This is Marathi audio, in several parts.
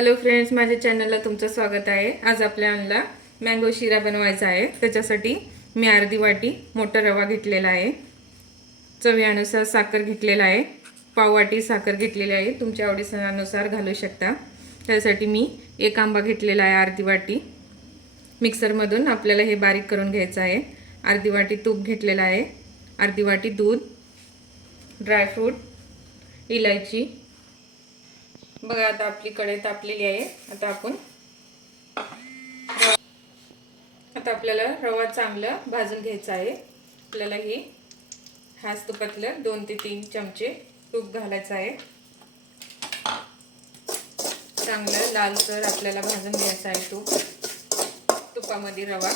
हॅलो फ्रेंड्स, माझ्या चॅनलला तुमचं स्वागत आहे। आज आपल्याला मँगो शिरा बनवायचा आहे। त्याच्यासाठी मी अर्धी वाटी मोठा रवा घेतलेला आहे, चवीनुसार साखर घेतलेला आहे, पाव वाटी साखर घेतलेली आहे, तुमच्या आवडीनुसार घालू शकता। त्यासाठी मी एक आंबा घेतलेला आहे अर्धी वाटी। मिक्सरमधून आपल्याला हे बारीक करून घ्यायचं आहे। अर्धी वाटी तूप घेतलेला आहे, अर्धी वाटी दूध, ड्रायफ्रूट, इलायची। बघा आता आपली कढई तापलेली आहे। आता आपल्याला रवा चांगला भाजून घ्यायचा आहे। आपल्याला ही हाच तुपातलं 2 ते 3 चमचे तूप घालायचं आहे। चांगलं लालसर आपल्याला भाजून घ्यायचं आहे तुपामध्ये रवा।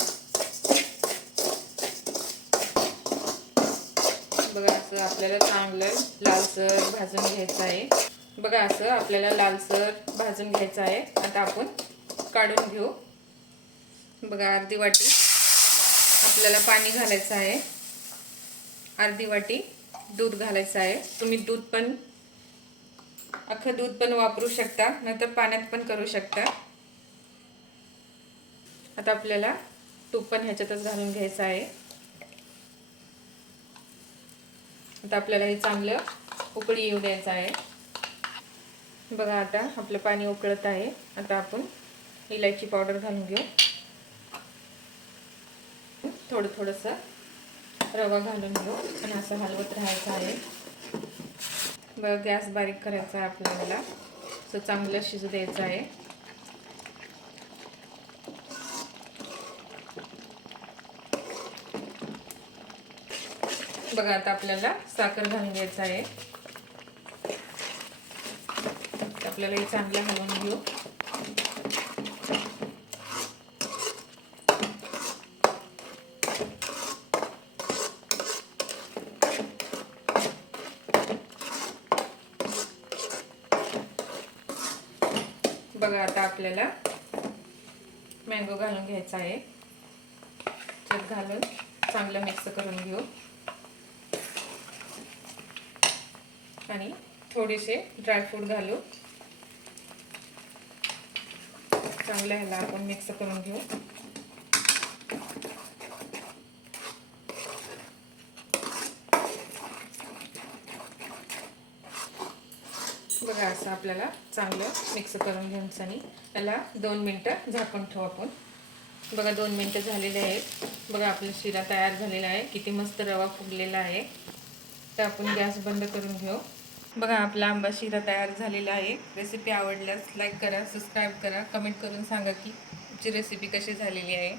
बघा असं आपल्याला चांगलं लालसर भाजून घ्यायचं आहे। बघा असं आपल्याला लालसर भाजून घ्यायचं आहे। आता आपण काढून घेऊ। बघा अर्धी वाटी आपल्याला पाणी घालायचं आहे, अर्धी वाटी दूध घालायचं आहे। तुम्ही दूध पण अख्खं दूध पण वापरू शकता, नाहीतर पाण्यात पण करू शकता। आता आपल्याला तूप पण ह्याच्यातच घालून घ्यायचं आहे। आता आपल्याला हे चांगलं उकळी येऊ द्यायचं आहे। बघा आता आपलं पाणी उकळत आहे। आता आपण इलायची पावडर घालून घेऊ। थोडं थोडंसं रवा घालून घेऊ आणि असं हलवत राहायचं आहे। बघा गॅस बारीक करायचा आहे आपल्याला, असं चांगलं शिजू द्यायचं आहे। बघा आता आपल्याला साखर घालून घ्यायचं आहे। आपल्याला हे चांगलं हलवून घेऊ। बघा आता आपल्याला मँगो घालून घ्यायचा आहे। त्यात घालून चांगलं मिक्स करून घेऊ आणि थोडेसे ड्रायफ्रूट घालू। चांगलं ह्याला आपण मिक्स करून घेऊ। बघा असं आपल्याला चांगलं मिक्स करून घ्यायचं आणि त्याला 2 मिनिटं झाकून ठेवू आपण। बघा 2 मिनिटं झालेले आहेत। बघा आपला शिरा तयार झालेला आहे, किती मस्त रवा फुगलेला आहे। तर आपण गॅस बंद करून घेऊ। बघा आपला आंबा शिरा तयार झालेला आहे। रेसिपी आवडल्यास लाईक करा, सबस्क्राईब करा, कमेंट करून सांगा की तुमची रेसिपी कशी झालेली आहे।